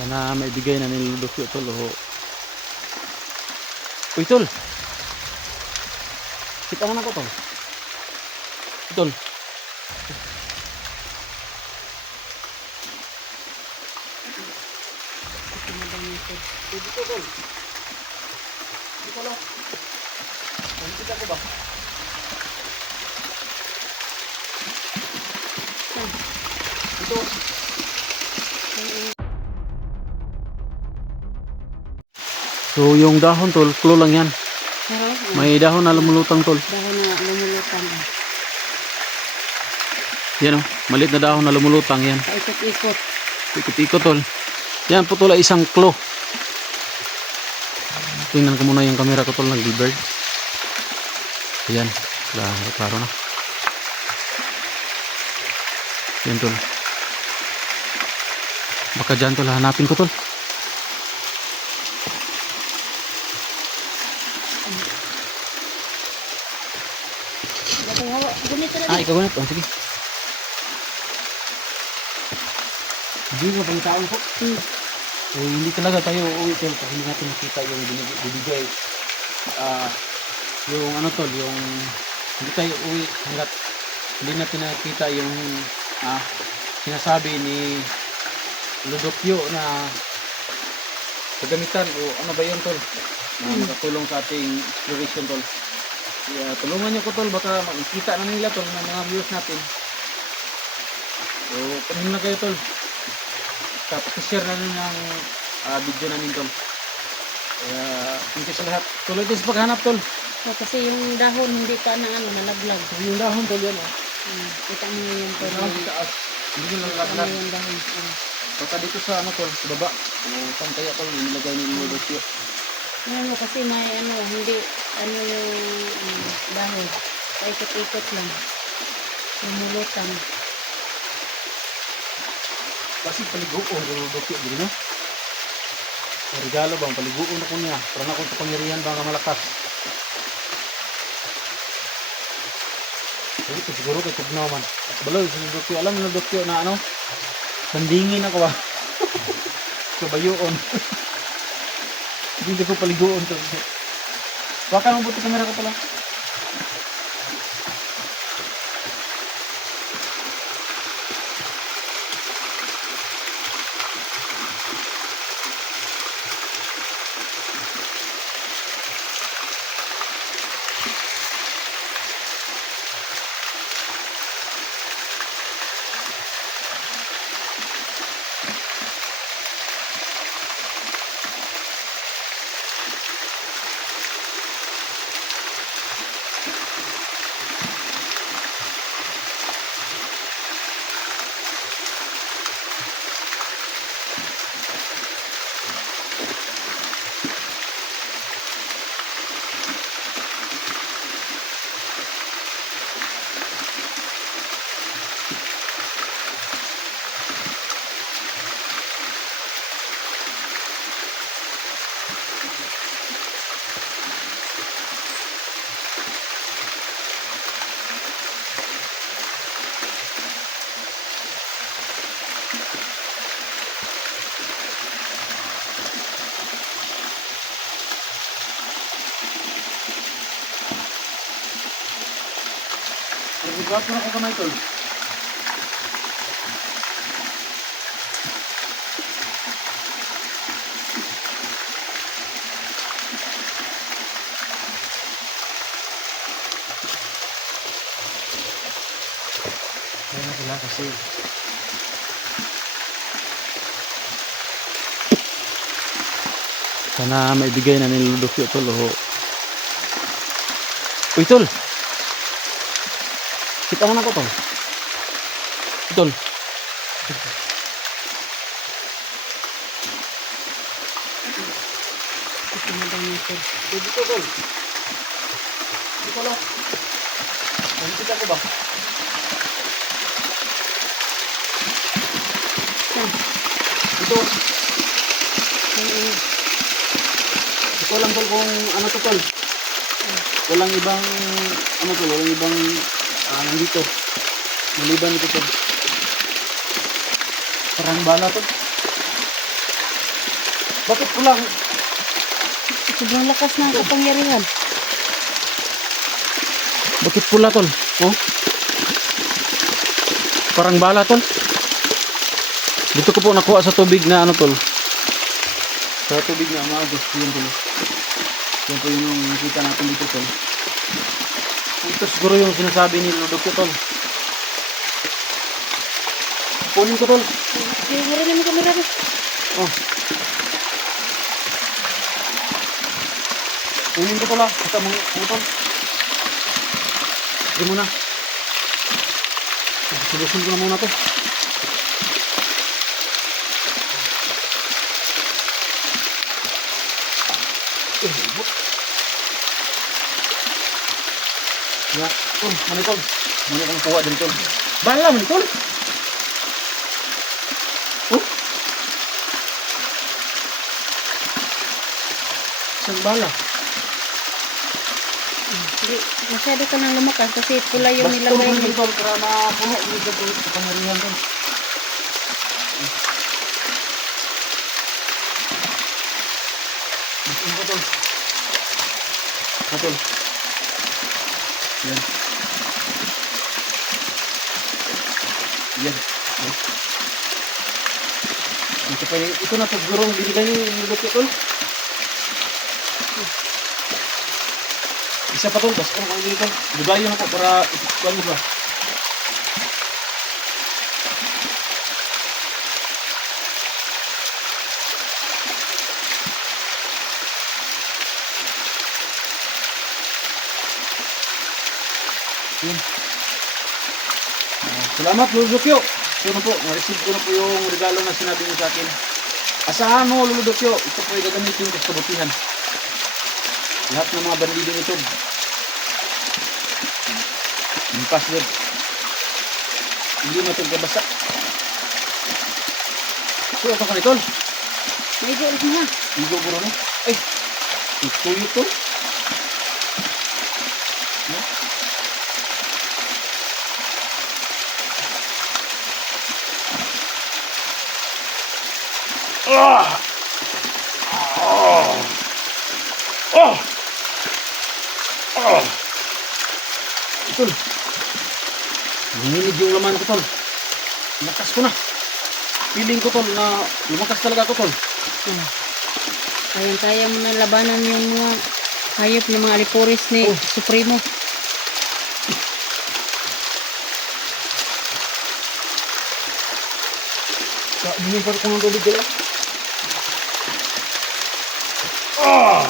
Sana maibigay na ni Ludokyo tol. Uy tol. Kita nga ko tol. Tol. Dito tol. Dito lang. Kita ko ba? Ito. So yung dahon tol, klo lang yan. May dahon na lumulutang tol. Dahon na lumulutang. Yan o, maliit na dahon na lumulutang yan. Paikot-ikot. Ikot-ikot tol. Yan po tol, isang klo. Tingnan ko muna yung camera ko tol, nag-bird. Ayan, klaro na. Yan tol. Baka dyan tol, hanapin ko tol. Ikaw ganit. Oh, sige. Hindi mo pang taon po. Hindi talaga tayo uuwi tol kasi hindi natin nakita yung binigay. Yung ano tol, yung hindi tayo uuwi hanggat hindi natin nakita yung sinasabi ni Ludokyo na kagamitan o ano ba yun tol na makatulong sa ating exploration tol. Kaya tulungan nyo ko tol, baka makikita na nila tol ng mga viewers natin. So panin na kayo tol, tapos share na rin ng video namin tol. Kaya thank you sa lahat. Tuloy din sa paghanap tol. So, kasi yung dahon hindi pa na nalaglag. Yung dahon tol yan Kita mo na yan tol. Dahon sa taas, hindi nyo nalaglag. Yung dahon. Baka dito sa ano tol, sa baba saan kaya tol nilagay ni Ludokyo. Ano kasi may hindi yung dahon. Paikot-ikot lang. Lumulutang. Kasi paliguon ng Ludokyo din no. Regalo bang paliguon ako niya para na kung kapangyarihan bang malakas. Ito siguro kay tugnaw man. Balo si Ludokyo, alam ni Ludokyo na ano? Bandingin ako ba? Kabayuon. Hindi ko paliguon to. Baka mabuti kamera ko pala. Nagbuhat mo na ko kamay tol. Kaya na sila kasi sana maibigay na ni Ludokyo tol. Uy tol. Kita nga ko tol. Tol. Dito tol. Dito lang. Kita ko ba? Ito. Ito lang tol kung ano to tol. Walang ibang ano tol, walang ibang nandito. Maliban ito tol. Parang bala to. Bakit pula? Sobrang lakas ng kapangyarihan. Bakit pula tol? Oh. Parang bala tol. Dito ko po nakuha sa tubig na ano tol. Sa tubig na umaagos. Yun tol. Yan po yung nakita natin dito tol. Ito siguro yung sinasabi ni Ludokyo tol. Kunin ko tol. Okay, meron naman kamera na. Oh. Kunin ko tol ah. Kita mo tol. Sige muna. Subusin ko na muna to. Ibot. Ya, tol, mana tol? Mana kang kuha din tol? Bala man tol. Oh. Isang bala. Hindi, masyado ka nang lumakas kasi pula yung Basta nilagay man niya. tol, para mapuno dito tol sa kamarihan tol. Ini ko tol. Tol. Yan. Yan. Ito na siguro ang binigay yung niluluto tol. Isa pa tol, basta kung dito. Bugayo na po para ikuan mo ba? Yan. Salamat Luludokyo. Ito na po, na-receive ko na po yung regalo na sinabi niyo sa akin. Asahan mo Luludokyo, ito po ay gagamitin ko sa kabutihan. Lahat ng mga bandidong ito. Yung password. Hindi na itong kabasa. So, ito ka nito. Medyo ulit niya. Igo ko na. Ay, ito ito. Ah! Oh! Oh! Oh! Tol. Nanginig yung laman ko, tol. Lakas ko na. Feeling ko, tol, na lumakas talaga ako, tol. Kayang-kaya mo na labanan yung mga hayop ng mga alipuris ni Supremo. Hindi pa ko ng tubig dala. Ah!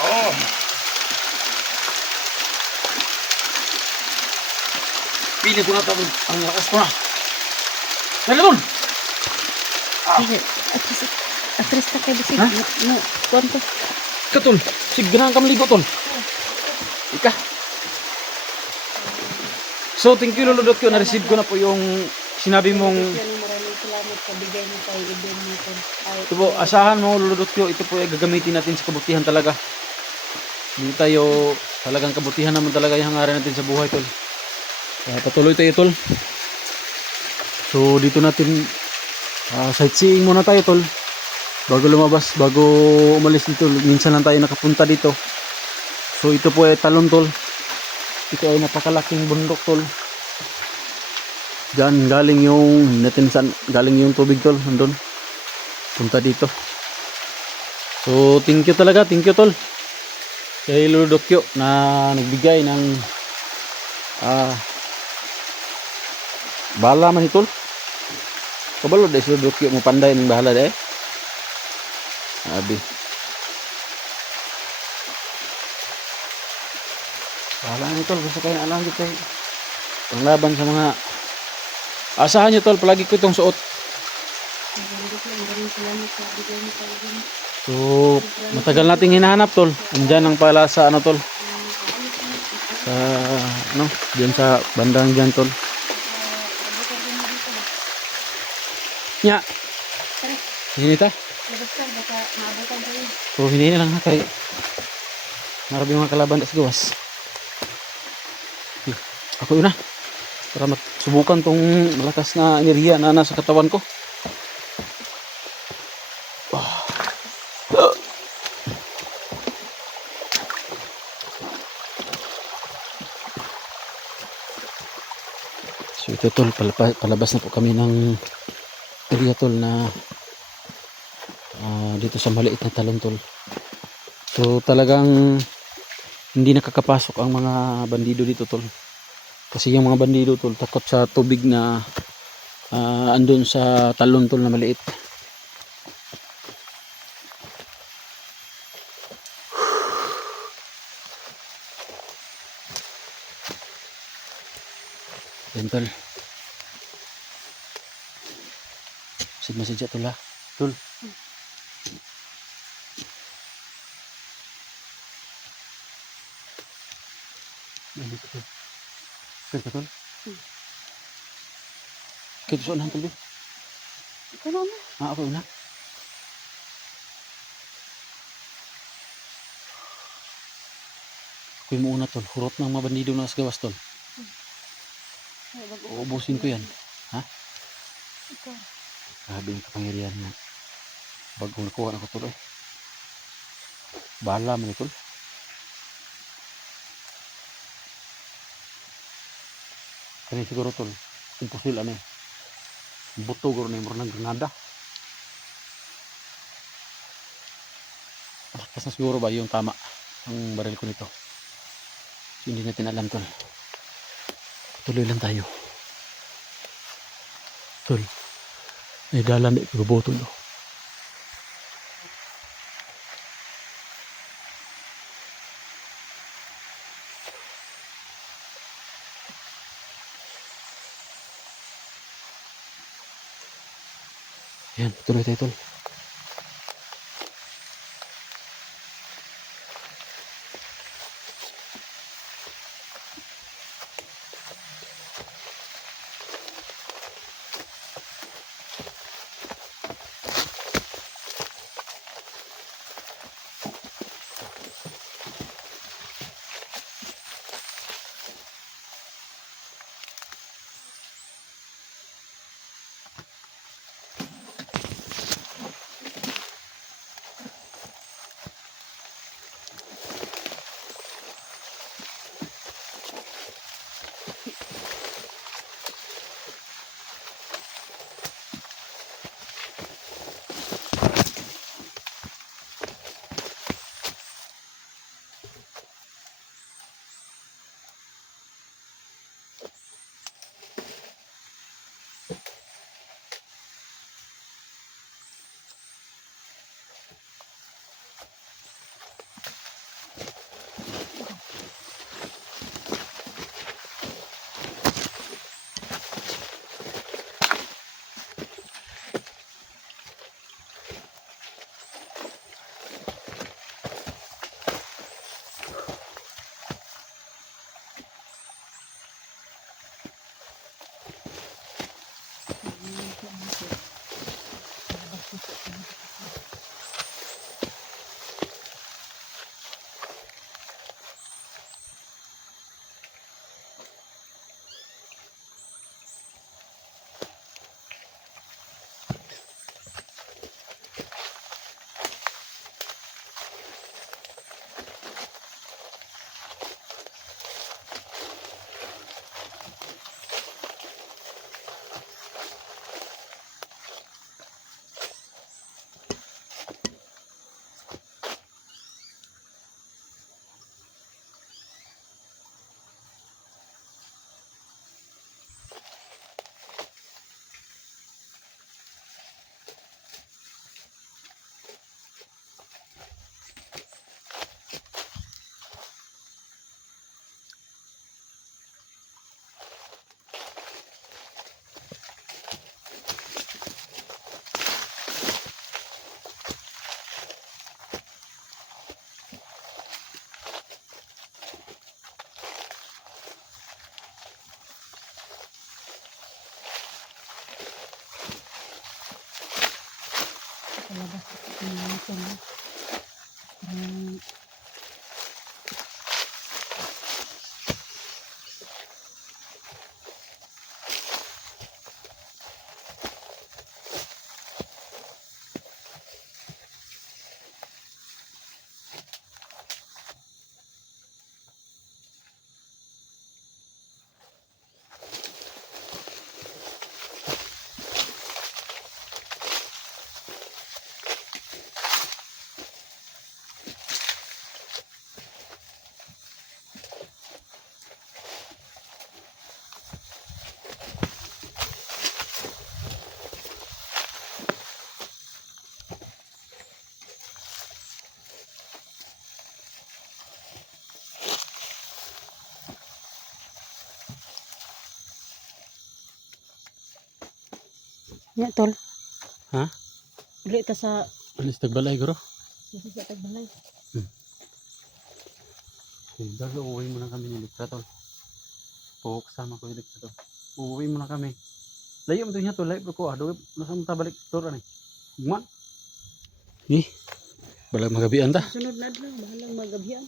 Ah! Pili ko na ito. Ang lakas ko na. Dali doon! Sige, atras ka kay Bisig. Ha? No, kuwan ko. Ika, tol. Siganahan ka maligo, tol. Ika. So, thank you, Lolo Dokyo. Na-receive ko na po yung sinabi mong... Maraming salamat sa bigay mo kay Ibon nito. Ito po, asahan mo, Lolo Dokyo. Ito po ay gagamitin natin sa kabutihan talaga. Hindi tayo talagang kabutihan naman talaga yung hangarin natin sa buhay, tol. Kaya patuloy tayo, tol. So, dito natin sightseeing muna tayo, tol. Bago lumabas, bago umalis dito. Minsan lang tayo nakapunta dito. So, ito po ay talon, tol. Ito ay napakalaking bundok, tol. Diyan galing yung natinsan, galing yung tubig, tol. Nandun. Punta dito. So, thank you talaga. Thank you, tol. Kay Lolo Dokyo na nagbigay ng bala man ito. Kabalo dahil si Lolo Dokyo mo panday ng bahala dahil. Sabi. Bahala nyo, tol. Basta kayo alam dito. Panglaban sa mga... Asahan nyo, tol. Palagi ko itong suot. Maraming salamat sa bigay mo kay Ibon. So, matagal nating hinahanap, tol. Andyan ang pala sa ano, tol. Sa, ano, diyan sa bandang dyan, tol. Nya. Hindi ta. Labas ka, baka maabutan tayo. So, hindi na lang ha, kay marami mga kalaban sa gawas. Ako yun na. Para subukan tong malakas na enerhiya na nasa katawan ko. So ito tol, palabas na po kami ng area tol na dito sa maliit na talon tol. So talagang hindi nakakapasok ang mga bandido dito tol. Kasi yung mga bandido tol takot sa tubig na andun sa talon tol na maliit. Yan tol. Masid tol ha. Tol. Dito tol. Kaya tol. Kaya saan tol be? Ikaw na. Ako na. Ako yung muna tol. Hurot ng mga bandido na gawas tol. Uubusin ko yan. Ha? Ikaw. Grabe yung kapangyarihan na bagong nakuha na ko tol. Bahala mo tol. Kaya siguro tol. Kung pusil ano eh. Buto garo na yung ng granada. Pas na siguro ba yung tama ang baril ko nito. So, hindi natin alam tol. Tuloy lang tayo. Tol. May dalan di kabuto no. Yan, tuloy tayo tol. Palabas ako ng ito. Nya tol. Ha? Uli ta sa Alis tagbalay guro. sa tagbalay. Dalo, uuwi muna kami ni Elektra tol. Puk sama ko Elektra tol. Uuwi muna kami. Layo mo niya tol, layo ko ado nasa mo ta balik tol ani. Guma. Balag magabian ta. Sunod na adlaw bahalang magabihan.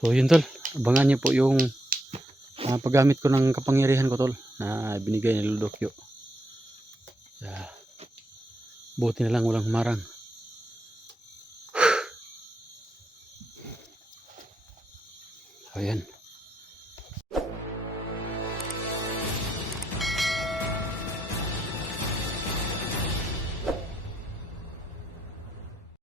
So yun tol, abangan niyo po yung paggamit ko ng kapangyarihan ko tol na binigay ni Ludokyo. Buti na lang walang humarang. Ayan.